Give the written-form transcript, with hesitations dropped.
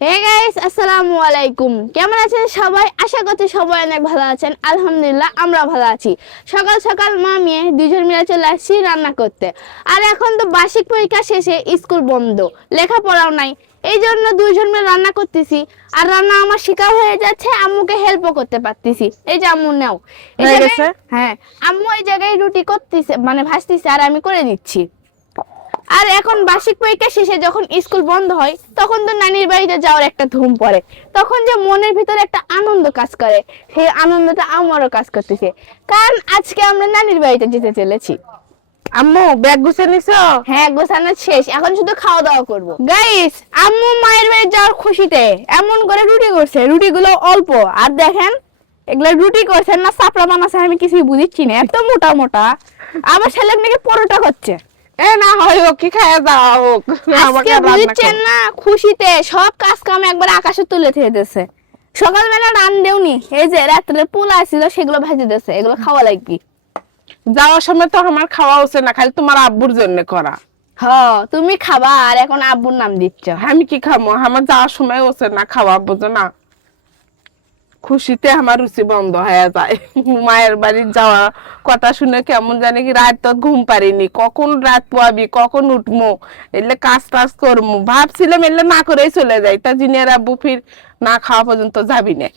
Hey guys, আসসালামু আলাইকুম। কেমন আছেন সবাই? আশা করছি সবাই অনেক ভালো আছেন। আলহামদুলিল্লাহ, আমরা ভালো আছি। সকাল সকাল মা মেয়ে দুজন মিলে চলে আসছি রান্না করতে। আর এখন তো বার্ষিক পরীক্ষা শেষে, স্কুল বন্ধ, লেখাপড়াও নাই। এই জন্য দুইজন মিলে রান্না করতেছি। আর রান্না আমার শিকার হয়ে যাচ্ছে, আম্মুকে হেল্পও করতে পারতেছি। এই যে আম্মু নাও, এই হয়ে জায়গায় গেছে? হ্যাঁ, আম্মু এই জায়গায় রুটি করতেছে, মানে ভাজতেছে, আর আমি করে দিচ্ছি। আর এখন বার্ষিক পরীক্ষা শেষে যখন স্কুল বন্ধ হয়, তখন তো নানির বাড়িতে যাওয়ার একটা ধুম পড়ে। তখন যে মনের ভিতরে একটা আনন্দ কাজ করে, সেই আনন্দটা আমারও কাজ করতেছে, কারণ আজকে আমরা নানির বাড়িতে যেতে চলেছি। আম্মু ব্যাগ গুছিয়ে নিছো? হ্যাঁ, গোছানো শেষ, এখন শুধু খাওয়া দাওয়া করবো। গাইস, আম্মু মায়ের বাড়ি যাওয়ার খুশিতে এমন করে রুটি করছে, রুটিগুলো অল্প। আর দেখেন, এগুলা রুটি করছেন না চাপড়া বানাচ্ছে, আমি কিছুই বুঝিচ্ছি না, এত মোটা মোটা। আমার ছেলে নাকি পরোটা করছে। এ না হয় হোক, কি খাইয়া দাও হোক, আমাকে আজকে রান্না বুঝছেন করো। না, খুশিতে সব কাজ কাম একবার আকাশে তুলে থেকে দিয়েছে। সকালবেলা রান দেওনি, এই যে রাত্রে পোলা ছিল সেগুলো ভেজে দিয়েছে, এগুলো খাওয়া লাগবে। যাওয়ার সময় তো আমার খাওয়া হচ্ছে না, খালি তোমার আব্বুর জন্য করা। হ, তুমি খাবা আর এখন আব্বুর নাম দিচ্ছ। আমি কি খাবো? আমার যাওয়ার সময় হচ্ছে না খাওয়া, বুঝো না? খুশিতে আমার রুচি বন্ধ হয়ে যায়। মায়ের বাড়ি যাওয়া কথা শুনে কেমন জানি কি, রাত তো ঘুম পারিনি, কখন রাত পোয়াবি, কখন উঠবো, এলে কাজ টাজ করবো ভাবছিলাম, এলে না করেই চলে যাই। তা জিনের আব্বু ফির না খাওয়া পর্যন্ত যাবি না।